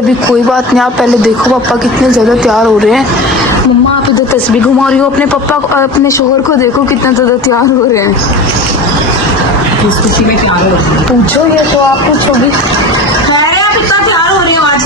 अभी कोई बात नहीं। आप पहले देखो पापा कितने ज्यादा तैयार हो रहे हैं। मम्मा आप इधर तस्वीर घुमा रही हो, अपने पापा अपने शोहर को देखो कितना ज्यादा तैयार हो रहे हैं। किस खुशी में तैयार हो रही है? पूछो ये तो आप पूछोगी। आप इतना तैयार हो रही हो आज?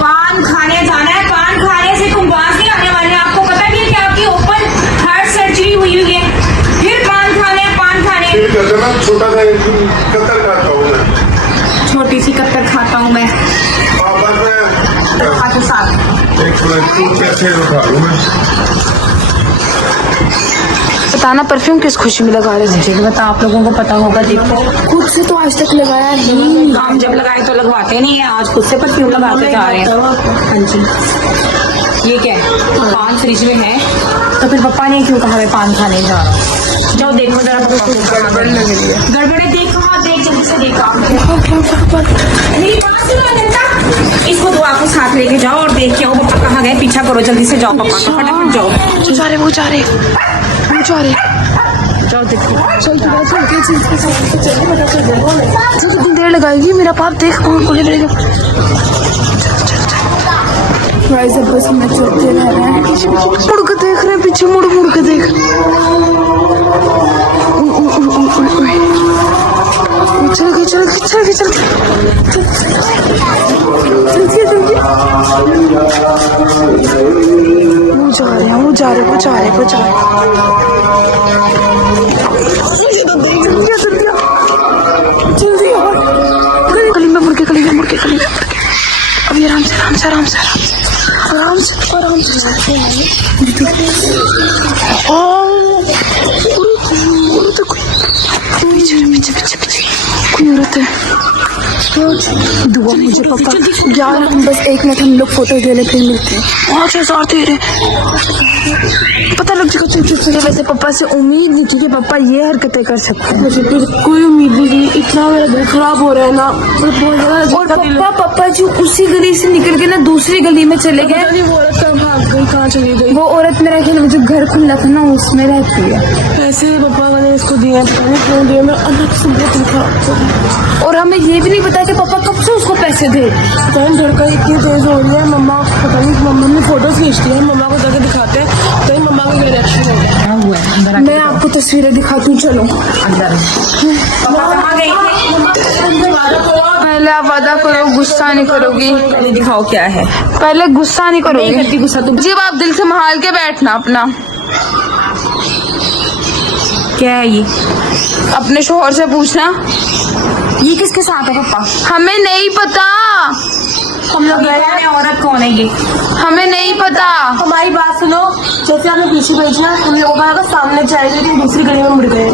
पान खाने जाना है। पान खाने से तुम बाहर नहीं आने वाले। आपको पता नहीं है कि आपकी ओपन हार्ट सर्जरी हुई हुई है, फिर पान खाने। छोटा सा कत्तर खाता हूँ मैं, छोटी सी कत्तर खाता हूँ मैं। अच्छा साथ एक कैसे उठा लूँ मैं। बताना परफ्यूम किस खुशी में लगा रहे थे? मुझे बता, आप लोगों को पता होगा। देखो खुद से तो आज तक लगाया ही नहीं। हम जब लगाए तो लगवाते नहीं है, आज खुद से परफ्यूम लगाते जा रहे हैं। हाँ जी। ये क्या है? पान फ्रिज में है, तो फिर पप्पा ने क्यों कहा मैं पान खाने जा रहा हूँ? जाओ देखो जरा पप्पा को। गड़बड़ लग रही है। गड़बड़े देखो, हाँ देख जल्दी से देखो। इसको दो आपको साथ लेके जाओ और देख के आओ पप्पा कहाँ गए। पीछा करो जल्दी से, जाओ पप्पा का, फटाफट जाओ। वो जा रहे जाओ देखो। चल कितनी देर लगाएगी मेरा पाप। देख कौन खोले रहेगा। बस में चलते रह रहे हैं, मुड़ के देख रहे हैं, पीछे मुड़ के देख। चल वो जा रहे। जल्दी गली में मुड़ के अभी आराम से पीछे कोई औरत है। दुआ मुझे पापा यार, बस 1 मिनट हम लोग फोटो ले लेते हैं, मिलते हैं। 5000 दे रहे, पता लग जाएगा। वैसे पापा से उम्मीद नहीं थी कि पापा ये हरकतें कर सकते हैं। मुझे फिर कोई उम्मीद नहीं थी। इतना मेरा दिल खराब हो रहा है ना, और पापा जी उसी गली से निकल के ना दूसरी गली में चले गए। वो औरत भाग गई, कहाँ चली गई? वो औरत मेरा ख्याल जो घर खुला था ना उसमें रहती है। पैसे पापा ने इसको दिए, क्यों दिए? मैं अलग से बहुत खराब। और हमें ये भी नहीं पता कि पापा कब से उसको पैसे दे। टाइम धड़कन इतनी तेज हो रही है। मम्मा पता नहीं, मम्मा ने फोटोज खींचती है, मम्मा को जाके दिखाते हैं तो मम्मा का रिएक्शन होगा। मैं आपको तस्वीरें दिखाती हूँ, चलो अंदर। पहले आप वादा करो गुस्सा नहीं करोगी। पहले दिखाओ क्या है। पहले गुस्सा नहीं करोगी। नहीं करती गुस्सा तुम। जी आप दिल संभाल के बैठना अपना। क्या है ये? अपने शोहर से पूछना। ये किसके साथ है पापा? हमें नहीं पता। हम लोग औरत कौन है ये? हमें नहीं पता। हमारी बात सुनो, जैसे आपने पीछे भेजना, हम लोगों का सामने जाएंगे, लेकिन दूसरी गली में मुड़ गए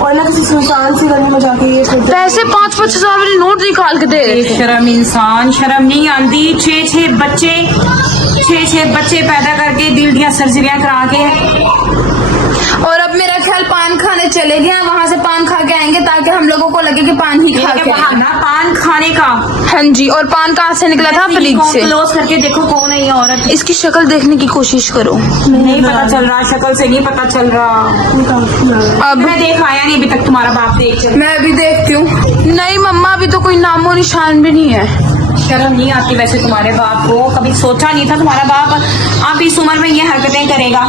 और ना किसी सुनसान सी गली में जाके ये पैसे 5-5 हजार वाले नोट निकाल के दे। शर्म इंसान, शर्म नहीं आती। 6 बच्चे पैदा करके दिल दिया सर्जरियां करा के, और अब मेरा ख्याल पान खाने चले गए, वहाँ से पान खा के आएंगे ताकि हम लोगों को लगे कि पान ही खा के आए। पान खाने का। हाँ जी, और पान कहाँ से निकला था? फ्रिज से। क्लोज करके देखो कौन है ये औरत। इसकी शक्ल देखने की कोशिश करो। नहीं पता चल रहा, शक्ल से नहीं पता चल रहा। अब मैं देख आया नहीं अभी तक, तुम्हारा बाप देख। मैं अभी देखती हूँ। नहीं मम्मा, अभी तो कोई नामो निशान भी नहीं है। शर्म नहीं आती वैसे तुम्हारे बाप को? कभी सोचा नहीं था तुम्हारा बाप आप इस उम्र में ये हरकतें करेगा?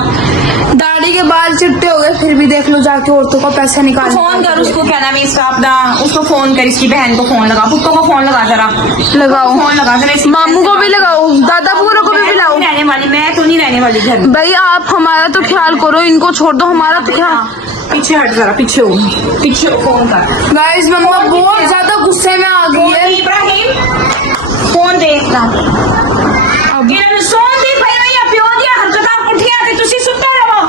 दाढ़ी के बाल चिट्टे हो गए, फिर भी देख लो जाके औरतों का पैसा निकाल। फोन कर उसको, क्या नाम है इसका अपना, उसको फोन कर, इसकी बहन को फोन लगा, पुत्तों को फोन लगा, जरा लगाओ फोन लगा जरा, मामू को भी लगाओ, दादा बुआ को भी बुलाओ। रहने वाली मैं तो नहीं रहने वाली घर में। भाई आप हमारा तो ख्याल करो, इनको छोड़ दो, हमारा तो ख्याल। पीछे हट जरा, पीछे फोन कर। गाइस मम्मा बहुत ज्यादा गुस्से में आ गई है। इब्राहिम फोन दे ना, सोन दी भाई या प्यो दिया हरकतां पुठियां ते तुसी सुत्ते रहो।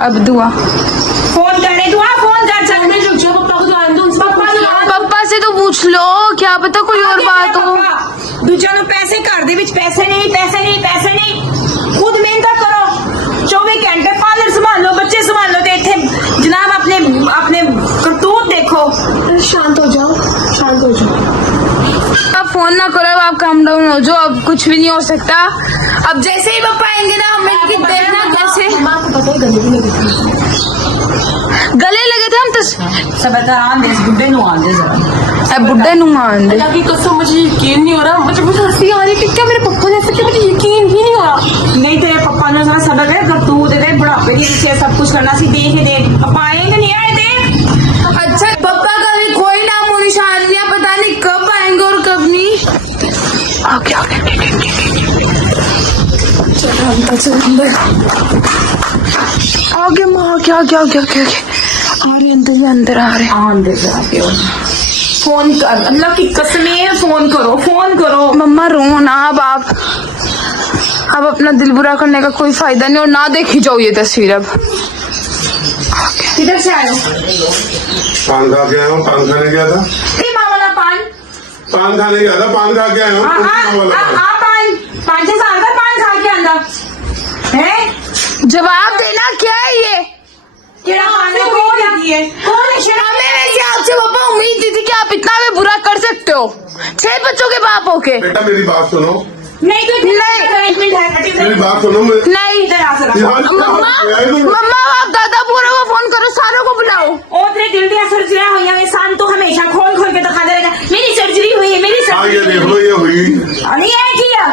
अब दुआ फोन करे, दुआ फोन कर सकते जो जो पप्पा को जान दो। पप्पा से तो पूछ लो, क्या पता कोई और बात हो। दूजा नु पैसे घर दे विच पैसे नहीं खुद मेहनत करो। 24 घंटे पार्लर संभालो, बच्चे संभालो, ते इथे जनाब अपने करतूत देखो। शांत हो जाओ। अब फोन ना करो, आप काम डाउन हो जाओ, अब कुछ भी नहीं हो सकता। अब जैसे ही पापा आएंगे ना, हमें देखना कैसे मम्मा आपको पता है गले भी लगी थी। गले लगे थे हम तो सब आराम दे, इस बुड्ढे नु आंदे जरा। बुढ़े नु मान दे। अल्लाह की कसम मुझे यकीन नहीं हो रहा, मुझे हंसी आ रही है कि क्या मेरे पप्पा ने ऐसा किया, मुझे यकीन ही नहीं हो रहा। नहीं तेरे पप्पा ने जरा सबक है, करतूत है, बुढ़ापे की से सब कुछ करना सी, देख दे पापा आएंगे नहीं आए थे। अच्छा पापा का भी कोई नामो निशान नहीं है, पता नहीं कब आएंगे और कब नहीं। आगे आगे माँ क्या क्या क्या क्या आ रहे अंदर आ रहे। आंदे जरा प्यो फोन कर, अल्लाह की कसम है, फोन करो। मम्मा रो ना अब अपना दिल बुरा करने का कोई फायदा नहीं, और ना देखी जाओ ये तस्वीर अब। किधर से आए हो? पान खा के आया हूँ। पान खाने गया था। नहीं माँ वाला पान। पान खाने गया था, पान खा के आया हूँ। पान से साल का पान खा के आंदा है। जवाब देना क्या है ये? केड़ा पान है? कौन है शराब? हमें वैसे आपसे पापा उम्मीद थी कि आप इतना भी बुरा कर सकते हो, 6 बच्चों के बाप होके। बेटा मेरी बात सुनो, नहीं तो मेरी बात सुनो। नहीं मम्मा आप दादा पूरा को फोन करो, सारों को बुलाओ। ओ तेरे दिल दी सर्जरी हुई है, सान तो हमेशा खोल खोल के दिखा देगा मेरी सर्जरी हुई है, मेरी हाँ ये सर्जरी देख लो, ये हुई। नहीं है किया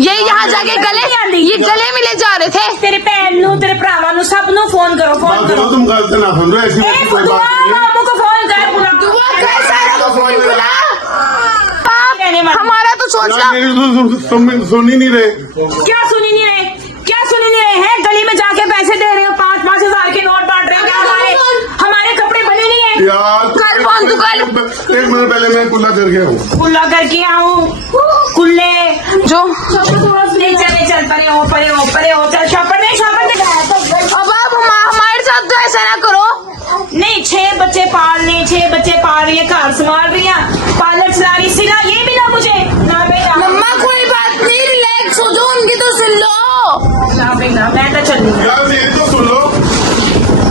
ये यहाँ जाके गले मिले जा रहे थे। तेरे भैन नु, तेरे भरावां नु, सब नु फोन करो, फोन बात करो। करो, तुम गलत ना समझो, ऐसी ए कोई बात नहीं है। मामू को फोन कर, बुला सारों को फोन बुला। कहने वाली। हमारा तो सोच लो। तुम सुन ही नहीं रहे। क्या सुनी नहीं रहे हैं? गली में जाके पैसे दे रहे हो, 5-5 हजार के नोट बांट रहे हो। हमारे कपड़े बने नहीं है। यार कल फोन तू कल। 1 मिनट पहले मैं कुल्ला कर गया हूँ। कुल्ला करके आऊँ कुल्ले जो नहीं चले, चल परे हो चल, शॉपर दे। अब आप हमारे साथ तो ऐसा ना करो। नहीं 6 बच्चे पाल रही है, घर संभाल रही है, पार्लर चला रही, सिला ये भी ना मुझे ना बेटा। मम्मा कोई बात नहीं, रिलैक्स हो जाओ, उनकी तो सुन लो। ना बेटा मैं तो चल रही यार मेरी तो सुन लो।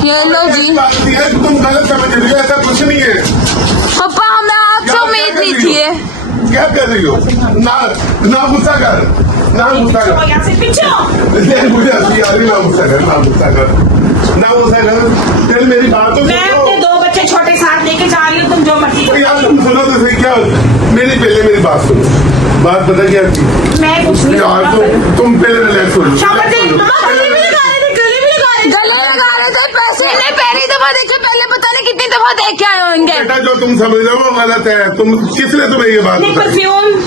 ये लो जी बात नहीं है, तुम गलत समझ रही हो, ऐसा कुछ नहीं है। पापा हमें आपसे उम्मीद नहीं थी ये। क्या कर रही हो? ना गुस्सा कर, ना गुस्सा कर। यहाँ से पीछे हो। मुझे हंसी आ रही, ना गुस्सा कर। चल मेरी बात तो मैं अपने 2 बच्चे छोटे साथ लेके जा रही हूँ, तुम जो मर्जी तो करो। यार तुम सुनो तो सही, क्या मेरी बात सुनो। बात पता क्या थी मैं कुछ नहीं यार, तुम पहले रिलैक्स हो शॉपर दे। गले लगा रहे थे पैसे, नहीं पहली दफा देखे, पहले पता नहीं कितनी दफा देख के आए होंगे। बेटा जो तुम समझ रहे हो वो गलत है। तुम किसने तुम्हें ये बात नहीं बताई?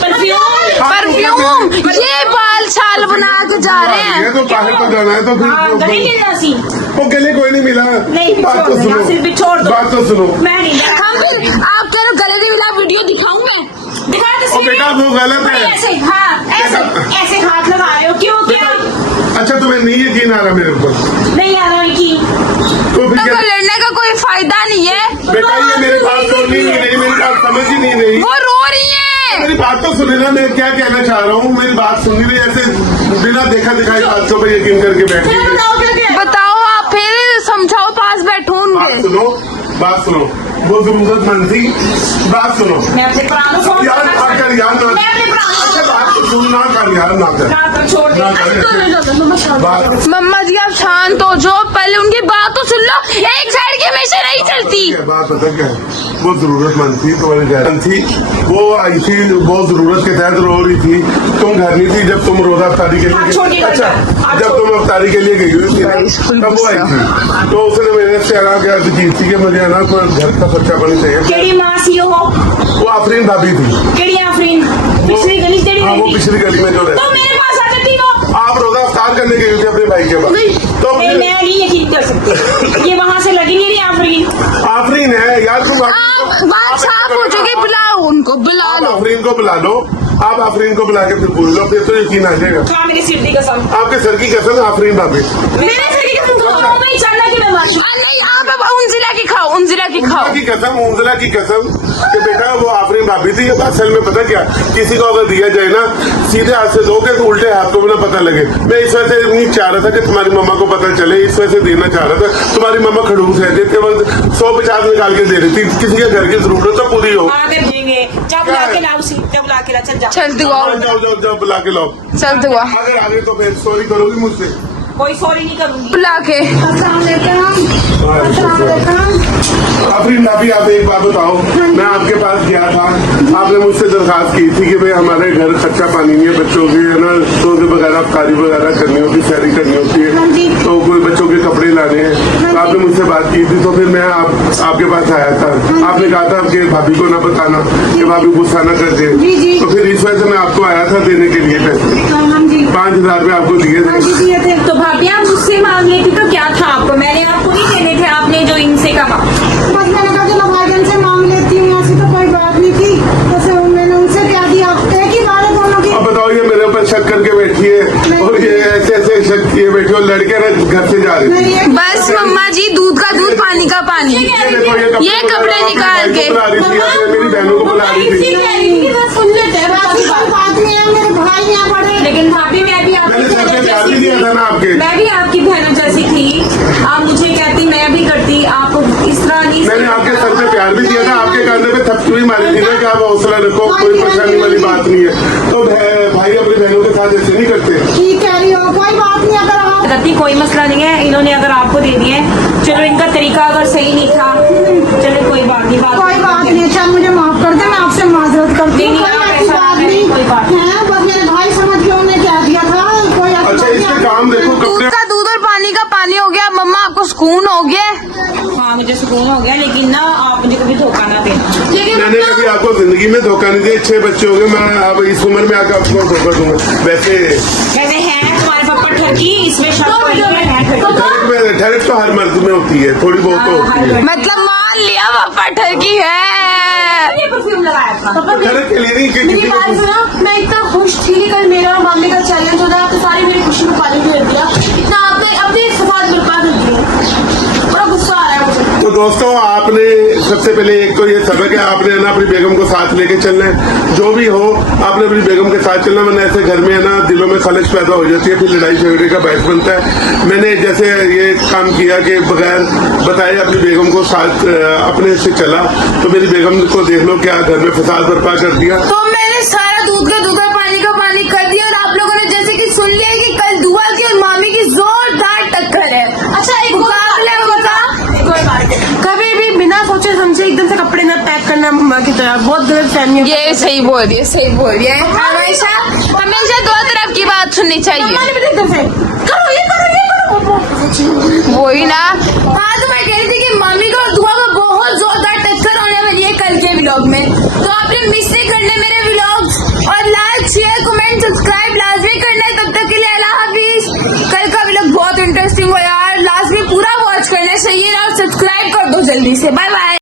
परफ्यूम ये बाल छाल बना के जा रहे हैं। ये तो बाहर को जाना है तो गले फिर मिलना सी। वो गले कोई नहीं मिला। नहीं, बात तो छोड़ दो, सिर्फ छोड़ सुनो, दो। बात तो सुनो। मैं नहीं जा रहा। हम फिर आप कह रहे हो गले नहीं मिला, वीडियो दिखाऊं मैं? दिखा तो ओ सही। बेटा वो गलत है। ऐसे ऐसे हाथ लगा रहे हो, क्यों क्या? अच्छा तुम्हें नहीं यकीन आ रहा मेरे ऊपर? नहीं आ रहा की। तो फिर तो क्या? लड़ने का कोई फायदा नहीं है। बेटा ये मेरी बात सुननी नहीं रही, मेरी बात समझ ही नहीं रही। वो रो रही है। मेरी बात तो सुने ना, मैं क्या कहना चाह रहा हूँ। मेरी बात सुन नहीं रही, ऐसे बिना देखा दिखाई बातों पर यकीन करके बैठ गई। बताओ आप फिर समझाओ, पास बैठो उनके। बात सुनो, वो जरूरतमंद थी। बात सुनो मैं अपने प्राणों को यार, ना कर यार, ना। मैं अपने प्राणों अच्छा बात तो सुन, ना कर यार, ना कर, ना कर, छोड़ दे। ना कर। बात मम्मा जी आप शांत हो जाओ, पहले उनकी बात तो सुन लो। एक साइड की हमेशा नहीं चलती। बात पता क्या है? वो जरूरतमंद थी, तुम्हारी गैरन थी। वो आई थी, वो जरूरत के तहत रो रही थी। तुम घर नहीं थी जब तुम रोजा अफ्तारी के लिए। अच्छा जब तुम अफ्तारी के लिए गई हुई थी ना, तब वो आई थी। तो उसने मेरे से आना क्या की थी कि मुझे ना कोई घर का खर्चा पानी चाहिए। केड़ी माँ सी हो? वो आफरीन भाभी थी। केड़ी आफरीन? पिछली गली तेरी हाँ वो रहती। पिछली गली में जो तो रहती। मेरे पास आ जाती हो। आप रोजा अफ्तार करने गई थी अपने भाई के पास। तो नहीं मैं नहीं यकीन कर सकती, ये वहाँ से लगी नहीं रही आफरीन। आफरीन है यार, तुम आप बात साफ हो चुकी, बुलाओ उनको, बुला लो। आफरीन को बुला लो। आप आफरीन को बुला के फिर पूछ लो, फिर तो यकीन आ जाएगा। क्या मेरी सिर की कसम? आपके सर की कसम आफरीन भाभी। मेरे सिर की कसम तो मैं जानना कि मैं मार दूँ। नहीं आप उनजिला की खाओ, उनजिला की खाओ। की कसम, उंजला की कसम कि बेटा वो आफरीन भाभी थी। असल में पता क्या, किसी को अगर दिया जाए ना, सीधे हाथ से दोगे तो उल्टे हाथ को भी ना पता लगे। मैं इस वजह से नहीं चाह रहा था कि तुम्हारी मम्मा को पता चले, इस वजह से देना चाह रहा था। तुम्हारी मम्मा खड़ूस है, देते वक्त 150 निकाल के दे रही थी। किसी के घर की जरूरत तो पूरी हो। आगे देंगे, जब बुला के लाओ, जब बुला के ला, चल जा। चल दुआ, जाओ जाओ जाओ बुला के लाओ। चल दुआ। अगर आगे तो फिर सॉरी करोगी मुझसे। कोई सॉरी नहीं करूंगी। बुला के अपनी भाभी आप एक बात बताओ, मैं आपके पास गया था, आपने मुझसे दरखास्त की थी कि भाई हमारे घर कच्चा पानी नहीं है, बच्चों के है ना सौदे वगैरह कारी वगैरह करनी होती है, सैरी करनी होती है, तो कोई बच्चों के कपड़े लाने हैं, तो आपने मुझसे बात की थी, तो फिर मैं आपके पास आया था। आपने कहा था कि भाभी को ना बताना कि भाभी गुस्सा ना कर दे, तो फिर इस वजह से मैं आपको आया था देने के लिए पैसे 5,000 रुपये आपको दिए थे। तो भाभी आप मुझसे मांग लेती तो क्या था आपको, मैंने आपको नहीं देने थे, आपने जो इनसे कहा। बस मैंने कहा चलो भाईजान से मांग लेती हूँ, ऐसी तो कोई बात नहीं थी। बस मैंने उनसे क्या दिया, एक ही बात है दोनों की। अब बताओ, ये मेरे ऊपर शक करके बैठी है और ये ऐसे ऐसे शक किए बैठी और लड़के ना घर से जा रहे थे। बस मम्मा जी, दूध का दूध, पानी का पानी। ये कपड़े निकाल के बुला रही थी, मेरी बहनों को बुला रही थी। सुन लेते हैं, बात नहीं है, मेरे भाई यहाँ पड़े। लेकिन भाभी मैं भी आपकी मैंने सर पे बहनों प्यार भी जैसी दिया था ना आपके। थी, मैं भी आपकी बहनों जैसी थी। आप मुझे कहती, मैं भी करती, आप इस तरह नहीं। मैंने आपके सर पे प्यार भी दिया था, आपके कंधे पे थप्पी भी मारी थी ना कि आप हौसला रखो, कोई परेशानी वाली बात नहीं है। तो भाई अपनी बहनों के साथ ऐसे नहीं करते। ठीक कह रही हो, कोई बात नहीं। अगर आप गलती कोई मसला नहीं है, इन्होंने अगर आपको दे दिए, चलो इनका तरीका अगर सही नहीं था, चलो कोई बात नहीं, कोई बात नहीं, अच्छा मुझे माफ कर दे, मैं आपसे माजरत करती हूँ। नहीं, कोई आप ऐसी ऐसा बात नहीं, नहीं कोई बात है, बस मेरे भाई समझ के उन्हें क्या दिया था, कोई ऐसी अच्छा, बात इसके नहीं। काम देखो, दूध कपड़े का दूध और पानी का पानी हो गया। मम्मा आपको सुकून हो गया? हाँ मुझे सुकून हो गया, लेकिन ना आप मुझे कभी धोखा ना देना। मैंने कभी आपको जिंदगी में धोखा नहीं दिया। 6 बच्चे हो गए, मैं अब इस उम्र में आकर आपको धोखा दूंगा। वैसे है तुम्हारे पापा ठगी, इसमें शक कोई नहीं है, ठहरक तो हर मर्द में होती है, थोड़ी बहुत तो होती है। मतलब मान लिया पापा ठगी है। परफ्यूम लगाया था। ठहरक के लिए नहीं कि मेरी किसी बात को सुनो, मैं इतना खुश थी कि कल मेरा और मामले का चैलेंज हो रहा, तो सारी मेरी खुशी में पानी फेर दिया। इतना आपने अपने सवाल बर्बाद कर दिया, बड़ा गुस्सा आ रहा है मुझे। तो दोस्तों, आपने सबसे पहले एक तो ये सबक है, आपने है ना अपनी बेगम को साथ लेके चलना है। जो भी हो, आपने अपनी बेगम के साथ चलना, वरना ऐसे घर में है ना दिलों में खलश पैदा हो जाती है, फिर लड़ाई झगड़े का बायस बनता है। मैंने जैसे ये काम किया कि बगैर बताए अपनी बेगम को साथ अपने से चला, तो मेरी बेगम को देख लो क्या घर में फसाद बर्पा कर दिया। तो मैंने सारा दूध का दूध और पानी का पानी कर दिया, और आप लोगों ने जैसे कि सुन लिया कि कल दुआ की और मामी की जोरदार टक्कर है। अच्छा, एक मुकाबला होगा। कभी भी बिना सोचे समझे एकदम से कपड़े न पैक करना मम्मा की तरह, बहुत गलत फहमी है। ये सही बोल रही है, सही बोल रही है। हमेशा हमेशा दो तरफ की बात सुननी चाहिए। मम्मा ने भी एकदम से करो ये करो ये करो। वही ना।